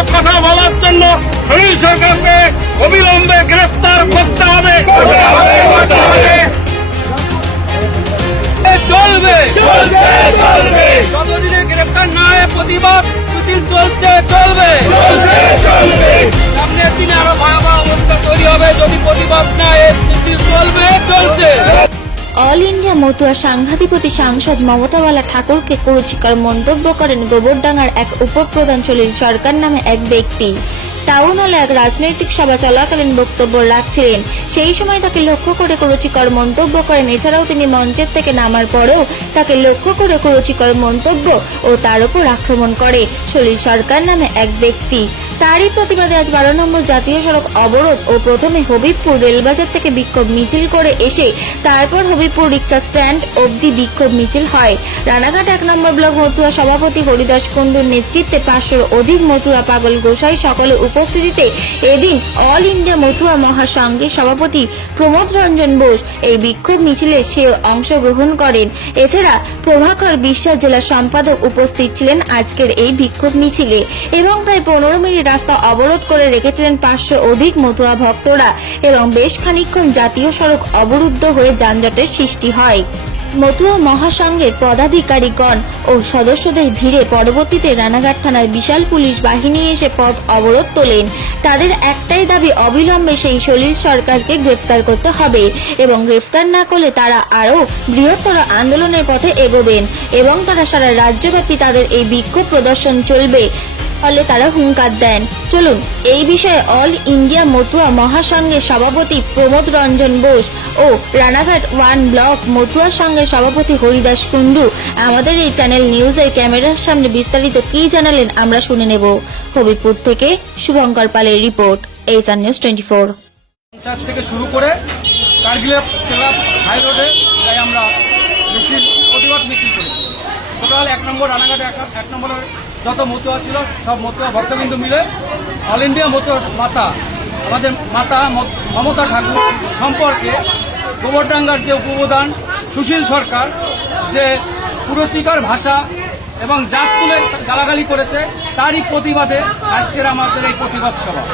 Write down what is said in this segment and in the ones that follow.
এসব কথা বলার জন্য শরীর সরকারকে অবিলম্বে গ্রেফতার করতে হবে। চলবে যতদিনে গ্রেফতার না হয় প্রতিবাদ মিছিল চলছে, চলবে। সামনের দিনে আরো ভয়াবহ অবস্থা তৈরি হবে যদি প্রতিবাদ না হয়। মিছিল চলবে, চলছে। অল ইন্ডিয়া মতুয়া সংঘাধিপতি সাংসদ মমতা বালা ঠাকুরকে কুরুচিকর মন্তব্য করেন গোবরডাঙ্গার এক উপপ্রধান সলিল সরকার নামে এক ব্যক্তি। টাউন হলে এক রাজনৈতিক সভা চলাকালীন বক্তব্য রাখছিলেন, সেই সময় তাকে লক্ষ্য করে কুরুচিকর মন্তব্য করেন। এছাড়াও তিনি মঞ্চের থেকে নামার পরেও তাকে লক্ষ্য করে কুরুচিকর মন্তব্য ও তার উপর আক্রমণ করে সলিল সরকার নামে এক ব্যক্তি। তারই প্রতিবাদে আজ 12 নম্বর জাতীয় সড়ক অবরোধ ও প্রথমে হবিবপুর রেলবাজার থেকে বিক্ষোভ মিছিল করে এসে তারপর হবিবপুর রিক্সা স্ট্যান্ড অবধি বিক্ষোভ মিছিল হয়। রানাঘাট 1 নম্বর ব্লক মতুয়া সভাপতি হরিদাস কুণ্ডুর নেতৃত্বে 500-র অধিক মতুয়া পাগল গোসাই সকলে উপস্থিতিতে এদিন অল ইন্ডিয়া মতুয়া মহাসংঘের সভাপতি প্রমোদ রঞ্জন বোস এই বিক্ষোভ মিছিলে সে অংশগ্রহণ করেন। এছাড়া প্রভাকর বিশ্বাস জেলা সম্পাদক উপস্থিত ছিলেন আজকের এই বিক্ষোভ মিছিলে এবং প্রায় 15 মিনিট রাস্তা অবরোধ করে রেখেছিলেন 500 অধিক মতুয়া ভক্তরা এবং বেশ খানিকক্ষণ জাতীয় সড়ক অবরুদ্ধ হয়ে যানজটের সৃষ্টি হয়। মতুয়া মহাসংঘের পদাধিকারীগণ ও সদস্যদের ভিড়ে পরবর্তীতে রানাঘাট থানার বিশাল পুলিশ বাহিনী এসে পথ অবরোধ তোলেন। তাদের একটাই দাবি, অবিলম্বে সেই সলিল সরকারকে গ্রেফতার করতে হবে এবং গ্রেফতার না করলে তারা আরও বৃহত্তর আন্দোলনের পথে এগোবেন এবং তারা সারা রাজ্যব্যাপী তাদের এই বিক্ষোভ প্রদর্শন চলবে ফলে তারা হুঙ্কার দেন। চলুন এই বিষয়ে অল ইন্ডিয়া মতুয়া মহাসংঘের সভাপতি প্রমোদ রঞ্জন বোস ও রানাঘাট 1 ব্লক মতুয়া সংঘের সভাপতি হরিদাস কুণ্ডু আমাদের এই চ্যানেল নিউজের ক্যামেরার সামনে বিস্তারিত কি জানালেন আমরা শুনে নেব। হবিবপুর থেকে শুভঙ্কর পালের রিপোর্ট, এইচআর নিউজ 24। পঞ্চায়েত থেকে শুরু করে কারগিল হাই রোডে তাই আমরা মিছিল, প্রতিবাদ মিছিল করেছি। টোটাল 1 নম্বর রানাঘাটে 1 নম্বরের যত মতুয়া ছিল সব মতুয়া ভক্তবিন্দু মিলে অল ইন্ডিয়া মতুয়া মাতা, আমাদের মাতা মমতা ঠাকুর সম্পর্কে গোবরডাঙ্গার যে উপপ্রধান সুশীল সরকার যে কুরুচিকর ভাষা এবং জাত তুলে গালাগালি করেছে, তারই প্রতিবাদে আজকের আমাদের এই প্রতিবাদ সভা।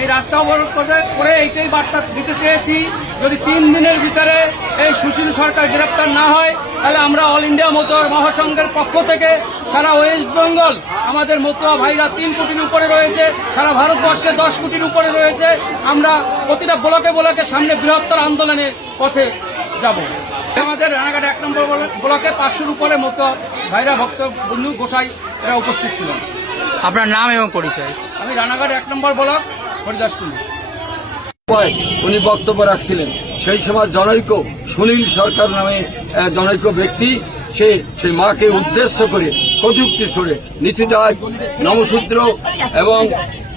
এই রাস্তা অবরোধ করে এইটাই বার্তা দিতে চেয়েছি, যদি 3 দিনের ভিতরে এই সুশীল সরকার গ্রেপ্তার না হয় তাহলে আমরা অল ইন্ডিয়া মতুয়া মহাসংঘের পক্ষ থেকে সারা ওয়েস্ট বেঙ্গল আমাদের মতুয়া ভাইরা 3 কোটির উপরে রয়েছে, সারা ভারতবর্ষে 10 কোটির উপরে রয়েছে, আমরা প্রতিটা ব্লকে ব্লকে সামনে বৃহত্তর আন্দোলনের পথে যাব। আমাদের রানাঘাট 1 নম্বর ব্লকে 500-র উপরে মতুয়া ভাইরা ভক্ত বন্ধু গোসাই এরা উপস্থিত ছিলেন। আপনার নাম এবং পরিচয়? আমি রানাঘাট 1 নম্বর ব্লক হরিদাস কুণ্ডু। উনি বক্তব্য রাখছিলেন, সেই সময় জনৈক সুনীল সরকার নামে জনৈক ব্যক্তি সেই মাকে উদ্দেশ্য করে কটূক্তি ছড়ে নিচে যায়, নমশূদ্র এবং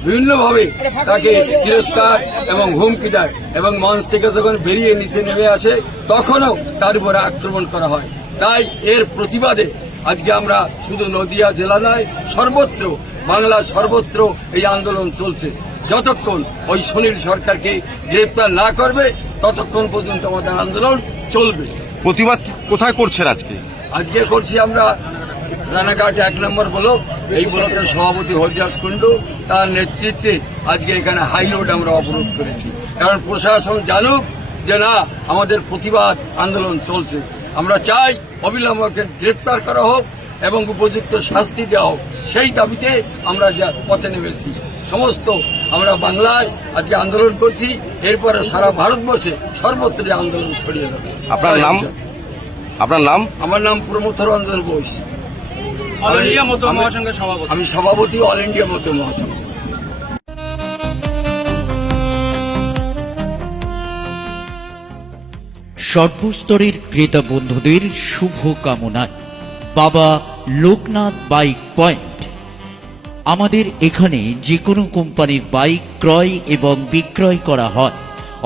বিভিন্নভাবে তাকে তিরস্কার এবং হুমকি দেয় এবং মঞ্চ থেকে যখন বেরিয়ে নিচে নেমে আসে তখনও তার উপরে আক্রমণ করা হয়। তাই এর প্রতিবাদে আজকে আমরা শুধু নদিয়া জেলা নয়, সর্বত্র বাংলা সর্বত্র এই আন্দোলন চলছে। যতক্ষণ ওই সুনীল সরকারকে গ্রেপ্তার না করবে ততক্ষণ পর্যন্ত আমাদের আন্দোলন চলবে। প্রতিবাদ কোথায় করছেন আজকে? আজকে করছি আমরা রানাঘাট 1 নম্বর ব্লক, এই ব্লকের সভাপতি হরিদাস কুণ্ডু তার নেতৃত্বে আজকে এখানে হাই রোড আমরা অবরোধ করেছি, কারণ প্রশাসন জানুক যে না আমাদের প্রতিবাদ আন্দোলন চলছে। আমরা চাই অবিলম্বে গ্রেপ্তার করা হোক এবং উপযুক্ত শাস্তি দেওয়া হোক, সেই দাবিতে আমরা যা পথে নেমেছি। সমস্ত আমরা বাংলায় আজকে আন্দোলন করছি, এরপরে সারা ভারতবর্ষে সর্বত্র আন্দোলন ছড়িয়ে যাবে। আপনার নাম? আপনার নাম? আমার নাম প্রমোদ রঞ্জন বোস, অল ইন্ডিয়া মতুয়া মহাসংঘের সভাপতি। আমি সভাপতি অল ইন্ডিয়া মতুয়া মহাসংঘ। সর্বস্তরের ক্রেতা বন্ধুদের শুভ কামনায় বাবা লোকনাথ বাইক পয়েন্ট। আমাদের এখানে যে কোনো কোম্পানির বাইক ক্রয় এবং বিক্রয় করা হয়।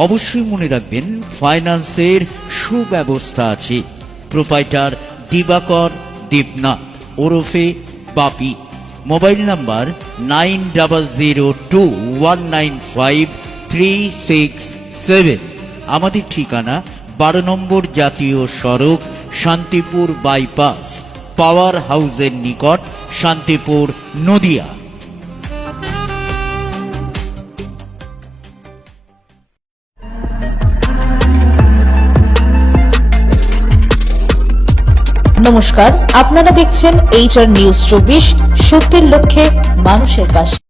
অবশ্যই মনে রাখবেন ফাইন্যান্সের সুব্যবস্থা আছে। প্রোপাইটার দিবাকর দেবনাথ ওরফে বাপি। Mobile number 9002195367। আমাদের ঠিকানা 12 নম্বর জাতীয় সড়ক, শান্তিপুর বাইপাস, পাওয়ার হাউসের নিকট, শান্তিপুর, নদিয়া। নমস্কার, আপনারা দেখছেন HR নিউজ 24, সত্যের লক্ষ্যে মানুষের পাশে।